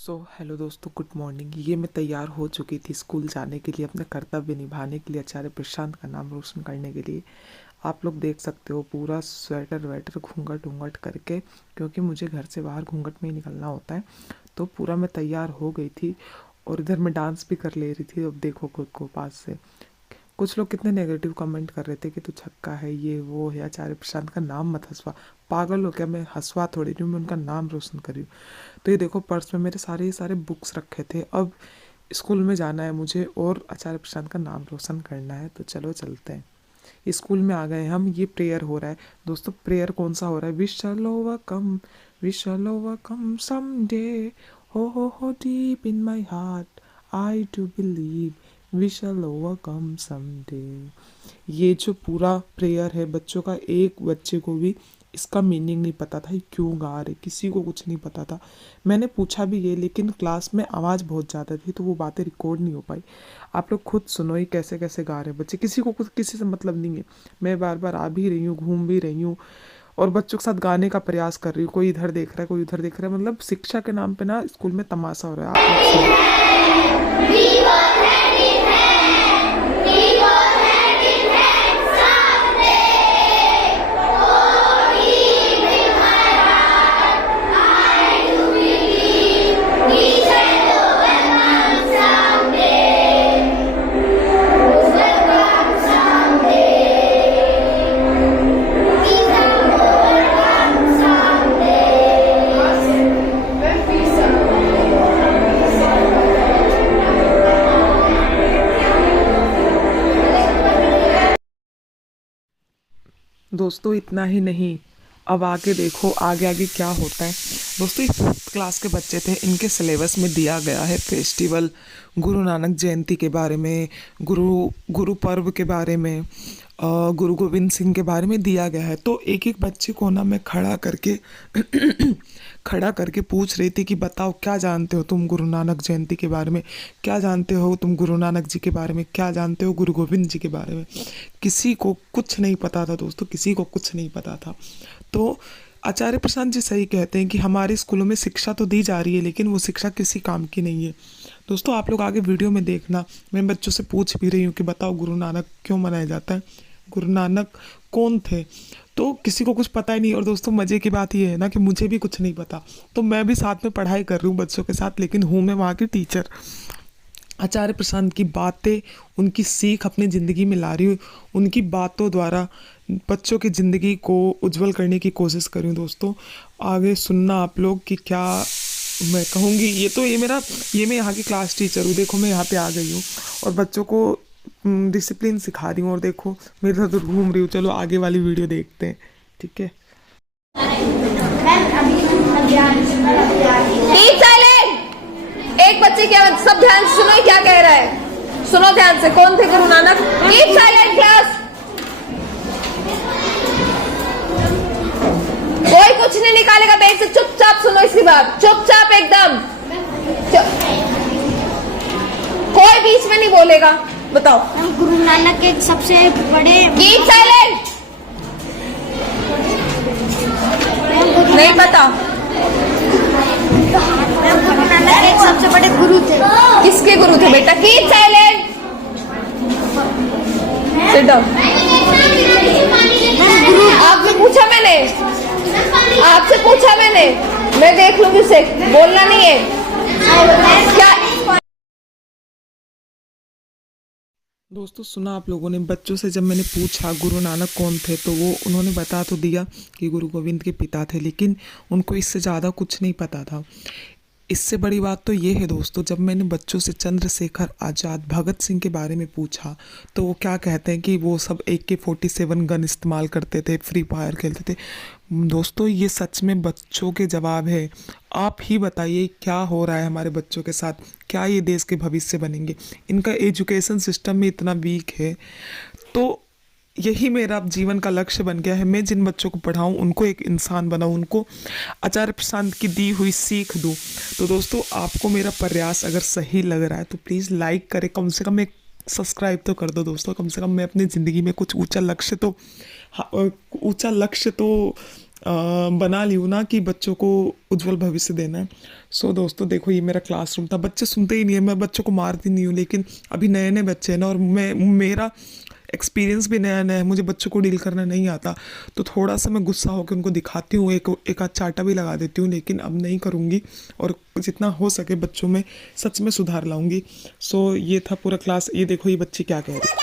Hello दोस्तों, good morning. ये मैं तैयार हो चुकी थी स्कूल जाने के लिए, अपने कर्तव्य निभाने के लिए, आचार्य प्रशांत का नाम रोशन करने के लिए। आप लोग देख सकते हो, पूरा स्वेटर वेटर घूंघट घूंघट करके, क्योंकि मुझे घर से बाहर घूंघट में ही निकलना होता है। तो पूरा मैं तैयार हो गई थी और इधर मैं डांस भी कर ले रही थी। अब देखो खुद को पास से कुछ लोग कितने नेगेटिव कमेंट कर रहे थे कि तू छक्का है, ये वो है, आचार्य प्रशांत का नाम मत हंसवा। पागल हो क्या? मैं हंसवा थोड़ी रही हूँ, मैं उनका नाम रोशन कर रही हूँ। तो ये देखो, पर्स में मेरे सारे बुक्स रखे थे। अब स्कूल में जाना है मुझे और आचार्य प्रशांत का नाम रोशन करना है, तो चलो चलते हैं। स्कूल में आ गए हम। ये प्रेयर हो रहा है दोस्तों। प्रेयर कौन सा हो रहा है? We shall overcome, we shall overcome someday, हो deep in my heart I do believe we shall overcome someday. ये जो पूरा प्रेयर है, बच्चों का एक बच्चे को भी इसका मीनिंग नहीं पता था, ये क्यों गा रहे, किसी को कुछ नहीं पता था। मैंने पूछा भी ये, लेकिन क्लास में आवाज़ बहुत ज़्यादा थी तो वो बातें रिकॉर्ड नहीं हो पाई। आप लोग खुद सुनो ये कैसे कैसे गा रहे हैं बच्चे। किसी को कुछ किसी से मतलब नहीं है। मैं बार बार आ भी रही हूँ, घूम भी रही हूँ और बच्चों के साथ गाने का प्रयास कर रही हूँ। कोई इधर देख रहा है, कोई उधर देख रहा है। मतलब शिक्षा के नाम पे ना स्कूल में तमाशा हो रहा है। आप लोग सुनो। दोस्तों इतना ही नहीं, अब आगे देखो आगे आगे क्या होता है। दोस्तों ये 5th क्लास के बच्चे थे, इनके सिलेबस में दिया गया है फेस्टिवल, गुरु नानक जयंती के बारे में, गुरु पर्व के बारे में, गुरु गोविंद सिंह के बारे में दिया गया है। तो एक एक बच्चे को ना मैं खड़ा करके पूछ रही थी कि बताओ क्या जानते हो तुम गुरु नानक जयंती के बारे में, क्या जानते हो तुम गुरु नानक जी के बारे में, क्या जानते हो गुरु गोविंद जी के बारे में। किसी को कुछ नहीं पता था दोस्तों, किसी को कुछ नहीं पता था। तो आचार्य प्रशांत जी सही कहते हैं कि हमारे स्कूलों में शिक्षा तो दी जा रही है, लेकिन वो शिक्षा किसी काम की नहीं है। दोस्तों आप लोग आगे वीडियो में देखना, मैं बच्चों से पूछ भी रही हूँ कि बताओ गुरु नानक क्यों मनाया जाता है, गुरु नानक कौन थे। तो किसी को कुछ पता ही नहीं। और दोस्तों मज़े की बात ये है ना कि मुझे भी कुछ नहीं पता, तो मैं भी साथ में पढ़ाई कर रही हूँ बच्चों के साथ, लेकिन हूँ मैं वहाँ की टीचर। आचार्य प्रशांत की बातें, उनकी सीख अपनी ज़िंदगी में ला रही हूँ, उनकी बातों द्वारा बच्चों की ज़िंदगी को उज्जवल करने की कोशिश कर रही हूँ। दोस्तों आगे सुनना आप लोग कि क्या मैं कहूँगी। ये मैं यहाँ की क्लास टीचर हूँ। देखो मैं यहाँ पे आ गई हूँ और बच्चों को डिसिप्लिन सिखा रही हूँ। और देखो मैं इधर उधर घूम रही हूँ। चलो आगे वाली वीडियो देखते हैं, ठीक है। एक बच्चे की आवाज, सब ध्यान से सुनो क्या कह रहा है। सुनो ध्यान से, कौन थे Guru Nanak? Keep silent class. कोई कुछ नहीं निकालेगा बैग से, चुपचाप सुनो इसकी बात, चुपचाप एकदम। कोई बीच में नहीं बोलेगा। बताओ। गुरु नानक के सबसे बड़े। Keep silent. नहीं पता। गुरु नानक एक सबसे बड़े गुरु थे। किसके गुरु थे बेटा? Keep silent. Sit down. आपसे पूछा मैंने, आपसे पूछा मैंने, मैं देख लूंगी उसे, बोलना नहीं है क्या। दोस्तों सुना आप लोगों ने, बच्चों से जब मैंने पूछा गुरु नानक कौन थे, तो वो उन्होंने बता तो दिया कि गुरु गोविंद के पिता थे, लेकिन उनको इससे ज़्यादा कुछ नहीं पता था। इससे बड़ी बात तो ये है दोस्तों, जब मैंने बच्चों से चंद्रशेखर आज़ाद, भगत सिंह के बारे में पूछा, तो वो क्या कहते हैं कि वो सब AK-47 गन इस्तेमाल करते थे, फ्री फायर खेलते थे। दोस्तों ये सच में बच्चों के जवाब है। आप ही बताइए क्या हो रहा है हमारे बच्चों के साथ, क्या ये देश के भविष्य बनेंगे? इनका एजुकेशन सिस्टम में इतना वीक है। तो यही मेरा अब जीवन का लक्ष्य बन गया है। मैं जिन बच्चों को पढ़ाऊँ, उनको एक इंसान बनाऊँ, उनको आचार्य प्रशांत की दी हुई सीख दूँ। तो दोस्तों आपको मेरा प्रयास अगर सही लग रहा है तो प्लीज़ लाइक करें, कम से कम एक सब्सक्राइब तो कर दो दोस्तों। कम से कम मैं अपनी ज़िंदगी में कुछ ऊंचा लक्ष्य तो बना ली हूँ ना, कि बच्चों को उज्जवल भविष्य देना है। सो दोस्तों देखो, ये मेरा क्लासरूम था। बच्चे सुनते ही नहीं है, मैं बच्चों को मारती नहीं हूँ, लेकिन अभी नए नए बच्चे हैं ना, और मेरा एक्सपीरियंस भी नया नया है, मुझे बच्चों को डील करना नहीं आता। तो थोड़ा सा मैं गुस्सा होकर उनको दिखाती हूँ, एक आध चाटा भी लगा देती हूँ, लेकिन अब नहीं करूँगी और जितना हो सके बच्चों में सच में सुधार लाऊंगी। सो ये था पूरा क्लास। ये देखो ये बच्ची क्या कह रही है।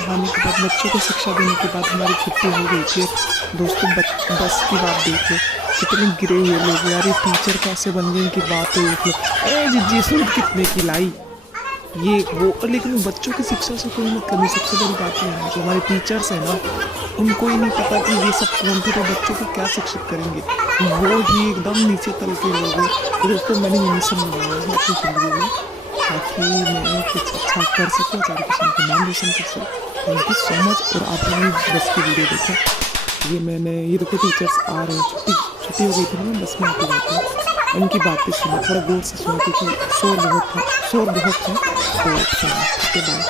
पढ़ाने के बाद, बच्चों को शिक्षा देने के बाद हमारी छुट्टी हो गई थी। दोस्तों बस की बात देखो, कितने गिरे हुए लोग यार, ये टीचर कैसे बन गए इनकी बात है देख लो। जिज्जी सूट कितने की लाई, ये वो, लेकिन बच्चों की शिक्षा से कोई मतलब नहीं। सबसे बड़ी बात है जो हमारे टीचर्स हैं ना, उनको ही नहीं पता कि ये सब कौन थे, तो बच्चों को क्या शिक्षित करेंगे, वो ही एकदम नीचे तल के लोग हैं। तो दोस्तों मैंने यही सब लगाया है अपनी ज़िंदगी में, ताकि मैं कुछ अच्छा कर सकूँ, आचार्य कृष्ण का नाम रोशन कर सकूँ। Thank you so much. और आप लोगों ने बस की वीडियो देखा, ये देखो टीचर्स आ रहे हैं, छुट्टी हो गई थी ना, बस में आते जाते हैं। उनकी बातें सुना, थोड़ा गौर से सुना, क्योंकि शोर बहुत था। तो सुना। उसके बाद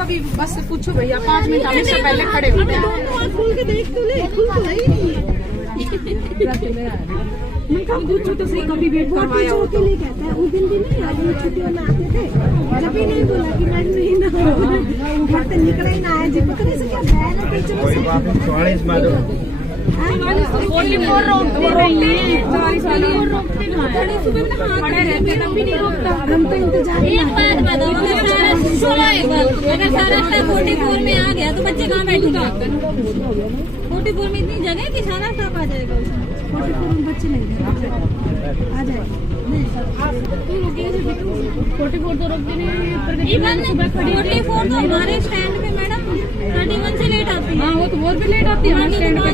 कभी बस से पूछो भैया, 5 मिनट आने से पहले खड़े हो गए। पूछो तो सही, कभी वेट करवाया हो तो कहता है उस दिन भी नहीं आज छुट्टियों में आते थे, जब भी नहीं बोला कि मैं नहीं ना घर से निकले ही ना आया जी, पता नहीं से क्या है ना टीचर से। 44 रोकते नहीं है, 44 रोकते नहीं, सुबह खड़े रहते तब भी नहीं रोकता। हम तो इंतजार एक बात बताओ, अगर सारा 44 में आ गया तो बच्चे कहाँ बैठेंगे? 44 में इतनी जगह है कि सारा स्टाफ आ जाएगा उसमें। 44 में बच्चे नहीं आ जाएगा। 44 तो रोकते नहीं, इवन 44 तो हमारे स्टैंड पे मैडम 31 से लेट आती है। हाँ वो तो बहुत भी लेट आती है हमारे स्टैंड पे।